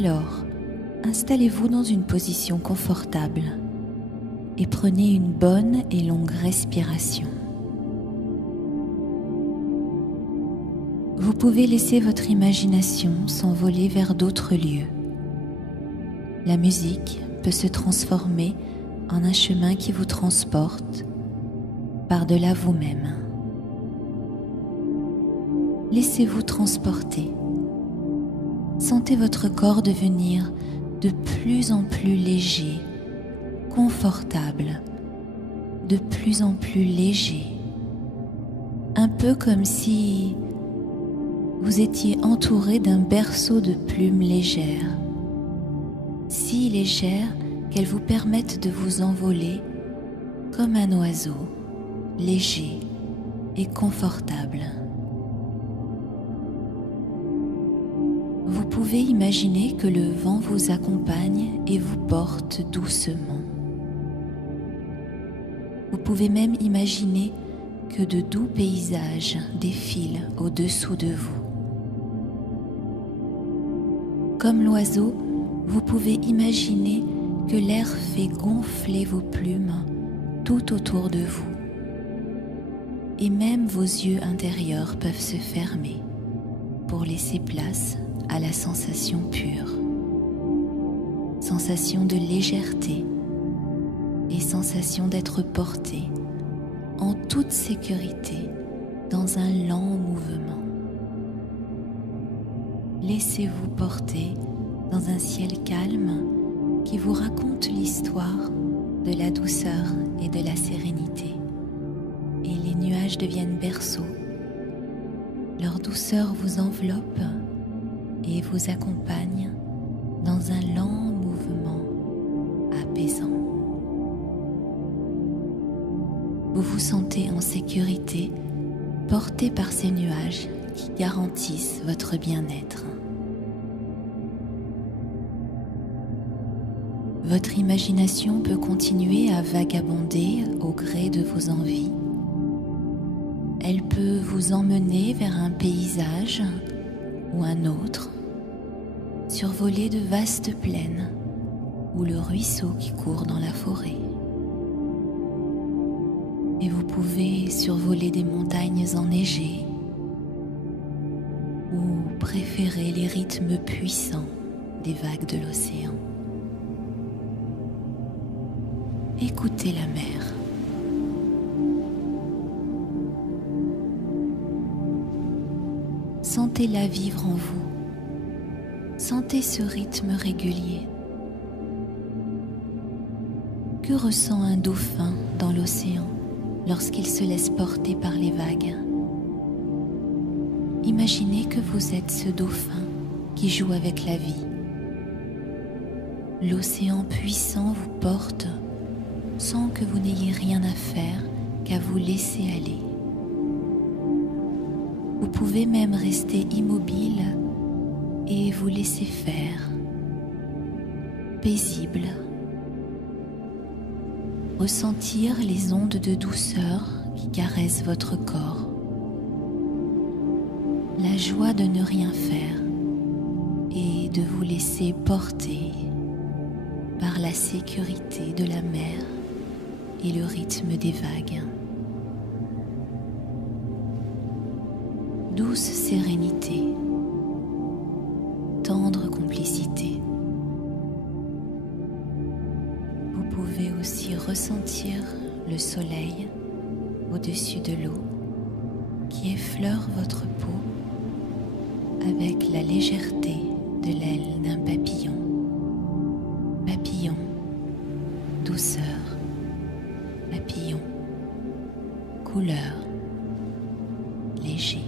Alors, installez-vous dans une position confortable et prenez une bonne et longue respiration. Vous pouvez laisser votre imagination s'envoler vers d'autres lieux. La musique peut se transformer en un chemin qui vous transporte par-delà vous-même. Laissez-vous transporter. Sentez votre corps devenir de plus en plus léger, confortable, de plus en plus léger. Un peu comme si vous étiez entouré d'un berceau de plumes légères, si légères qu'elles vous permettent de vous envoler comme un oiseau, léger et confortable. Vous pouvez imaginer que le vent vous accompagne et vous porte doucement. Vous pouvez même imaginer que de doux paysages défilent au-dessous de vous. Comme l'oiseau, vous pouvez imaginer que l'air fait gonfler vos plumes tout autour de vous. Et même vos yeux intérieurs peuvent se fermer pour laisser place à la sensation pure. Sensation de légèreté et sensation d'être porté en toute sécurité dans un lent mouvement. Laissez-vous porter dans un ciel calme qui vous raconte l'histoire de la douceur et de la sérénité. Et les nuages deviennent berceaux. Leur douceur vous enveloppe et vous accompagne dans un lent mouvement apaisant. Vous vous sentez en sécurité, porté par ces nuages qui garantissent votre bien-être. Votre imagination peut continuer à vagabonder au gré de vos envies. Elle peut vous emmener vers un paysage ou un autre, survoler de vastes plaines ou le ruisseau qui court dans la forêt. Et vous pouvez survoler des montagnes enneigées ou préférer les rythmes puissants des vagues de l'océan. Écoutez la mer. Sentez-la vivre en vous. Sentez ce rythme régulier. Que ressent un dauphin dans l'océan lorsqu'il se laisse porter par les vagues? Imaginez que vous êtes ce dauphin qui joue avec la vie. L'océan puissant vous porte sans que vous n'ayez rien à faire qu'à vous laisser aller. Vous pouvez même rester immobile et vous laisser faire, paisible. Ressentir les ondes de douceur qui caressent votre corps. La joie de ne rien faire et de vous laisser porter par la sécurité de la mer et le rythme des vagues. Douce sérénité, tendre complicité. Vous pouvez aussi ressentir le soleil au-dessus de l'eau qui effleure votre peau avec la légèreté de l'aile d'un papillon. Papillon, douceur, papillon, couleur, léger.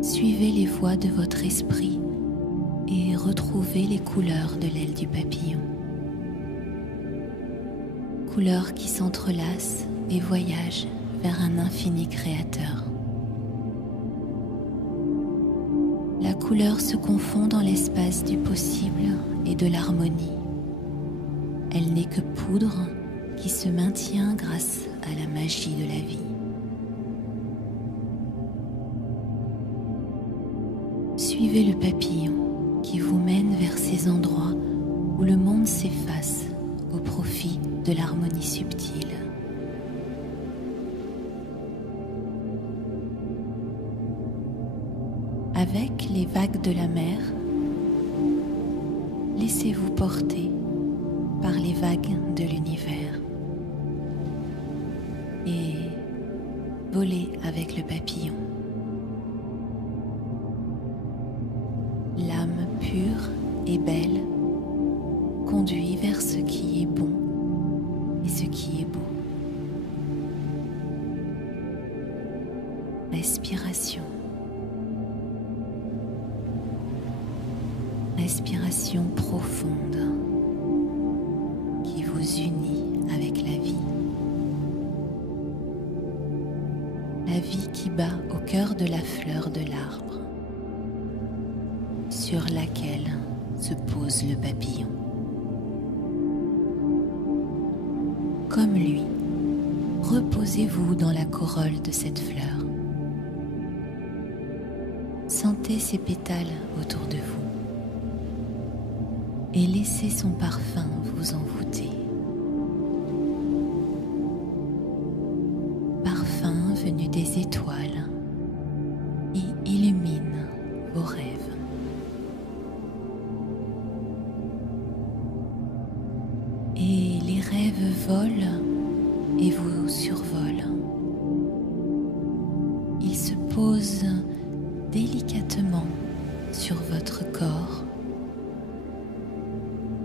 Suivez les voies de votre esprit et retrouvez les couleurs de l'aile du papillon. Couleurs qui s'entrelacent et voyagent vers un infini créateur. La couleur se confond dans l'espace du possible et de l'harmonie. Elle n'est que poudre qui se maintient grâce à la magie de la vie. Suivez le papillon qui vous mène vers ces endroits où le monde s'efface au profit de l'harmonie subtile. Avec les vagues de la mer, laissez-vous porter par les vagues de l'univers et volez avec le papillon. L'âme pure et belle conduit vers ce qui est bon et ce qui est beau. Respiration. Respiration profonde qui vous unit avec la vie. La vie qui bat au cœur de la fleur de l'arbre sur laquelle se pose le papillon. Comme lui, reposez-vous dans la corolle de cette fleur. Sentez ses pétales autour de vous et laissez son parfum vous envoûter. Parfum venu des étoiles qui illumine vos rêves. Et les rêves volent et vous survolent. Ils se posent délicatement sur votre corps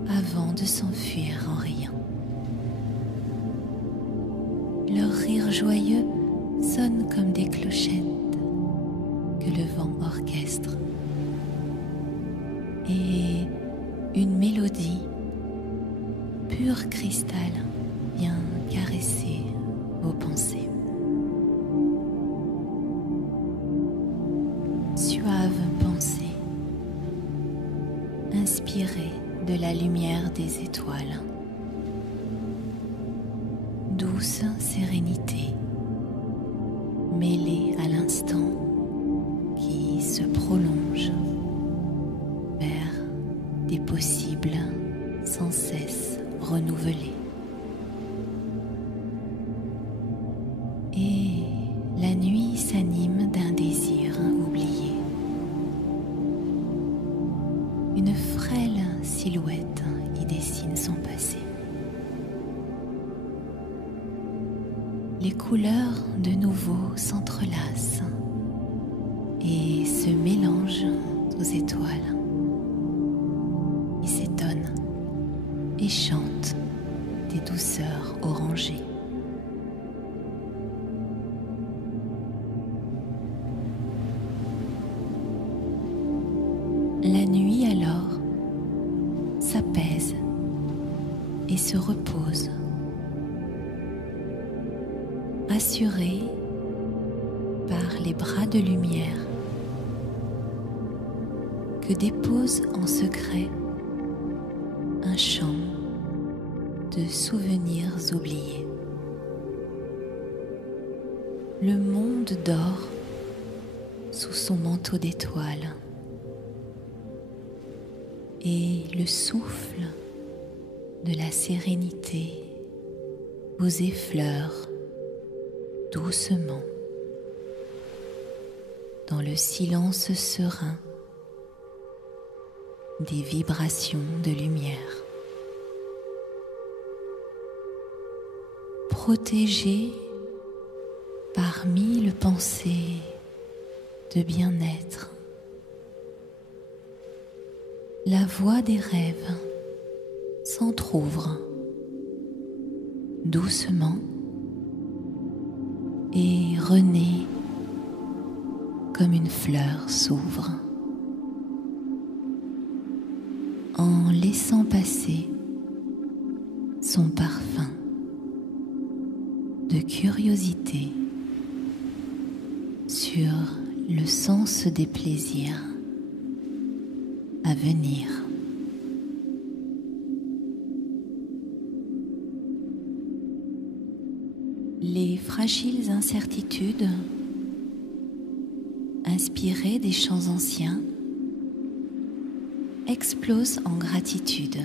avant de s'enfuir en riant. Leur rire joyeux sonne comme des clochettes que le vent orchestre et une mélodie pur cristal vient caresser vos pensées. Suave pensée, inspirée de la lumière des étoiles. Douce sérénité, mêlée à l'instant qui se prolonge vers des possibles sans cesse renouvelés. Et la nuit s'anime d'un désir oublié. Une frêle silhouette y dessine son passé. Les couleurs de nouveau s'entrelacent et se mélangent aux étoiles. Ils s'étonnent et chantent des douceurs orangées. La nuit alors s'apaise et se repose, rassurée par les bras de lumière que dépose en secret un champ de souvenirs oubliés. Le monde dort sous son manteau d'étoiles et le souffle de la sérénité vous effleure doucement dans le silence serein des vibrations de lumière. Protégé par mille pensées de bien-être, la voie des rêves s'entr'ouvre doucement et renaît comme une fleur s'ouvre en laissant passer son parfum de curiosité sur le sens des plaisirs à venir. Les fragiles incertitudes, inspirées des chants anciens, explose en gratitude,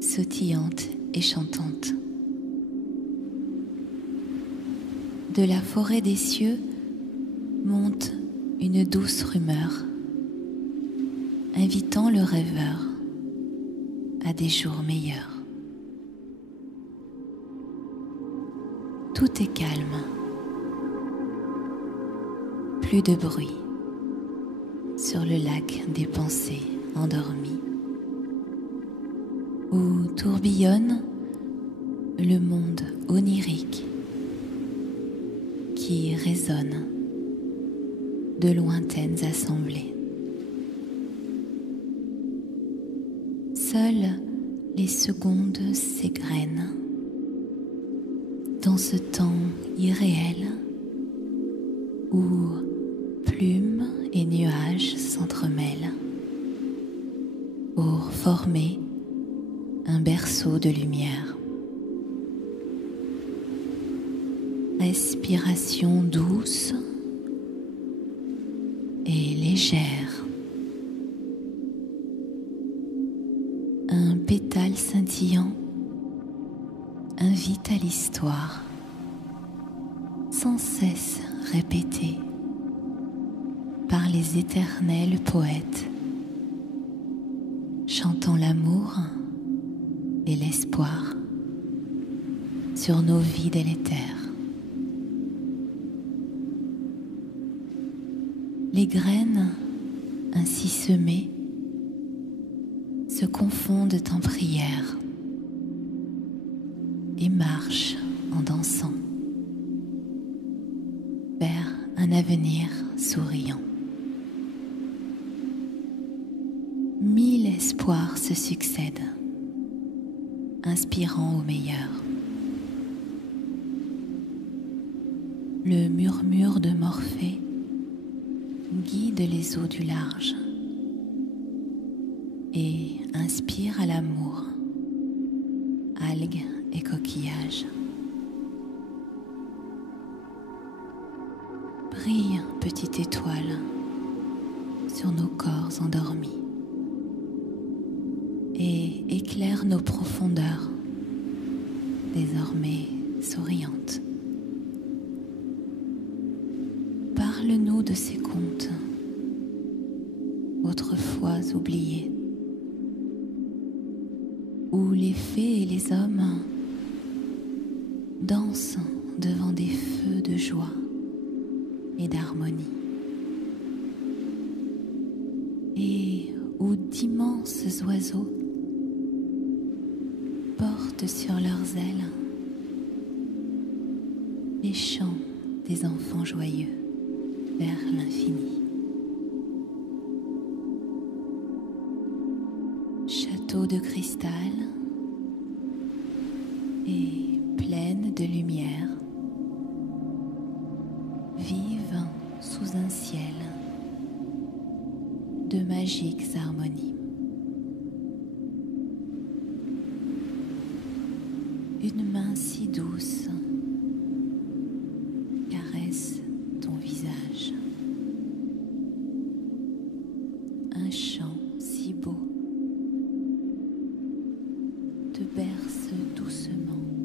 sautillante et chantante. De la forêt des cieux monte une douce rumeur, invitant le rêveur à des jours meilleurs. Tout est calme, plus de bruit sur le lac des pensées endormies, où tourbillonne le monde onirique qui résonne de lointaines assemblées. Seules les secondes s'égrènent dans ce temps irréel où plumes et nuages s'entremêlent pour former un berceau de lumière. Respiration douce et légère. Un pétale scintillant invite à l'histoire, sans cesse répétée par les éternels poètes, chantant l'amour et l'espoir sur nos vies délétères. Les graines ainsi semées se confondent en prière et marchent en dansant vers un avenir souriant. 1000 espoirs se succèdent, inspirant au meilleur. Le murmure de Morphée guide les eaux du large et inspire à l'amour, algues et coquillages. Brille, petite étoile, sur nos corps endormis et éclaire nos profondeurs, désormais souriantes. Parle-nous de ces contes, autrefois oubliés, où les fées et les hommes dansent devant des feux de joie et d'harmonie, et où d'immenses oiseaux portent sur leurs ailes les chants des enfants joyeux vers l'infini. Château de cristal et pleine de lumière, vivent sous un ciel de magiques harmonies. Une main si douce caresse ton visage. Un chant si beau te berce doucement